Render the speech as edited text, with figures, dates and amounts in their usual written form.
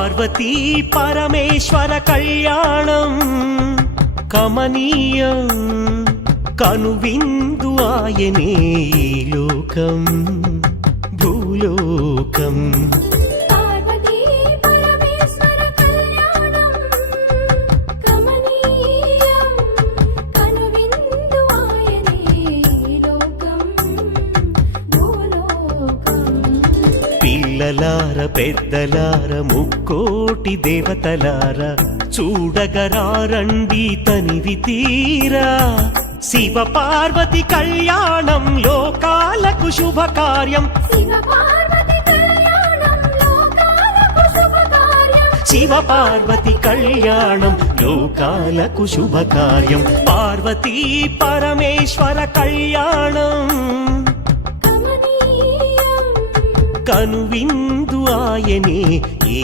పార్వతీ పరమేశ్వర కళ్యాణం కమనీయం కనువిందు ఆయనే ఈ లోకం భూలోకం పిల్లలార పెద్దలార ముక్కోటి దేవతలార చూడగరారండి తనివి తీరా శివ పార్వతి కళ్యాణం లోకాలకు శుభకార్యం శివ పార్వతి కళ్యాణం లోకాలకు శుభకార్యం పార్వతీ పరమేశ్వర కళ్యాణం కనువిందు ఆయనే ఈ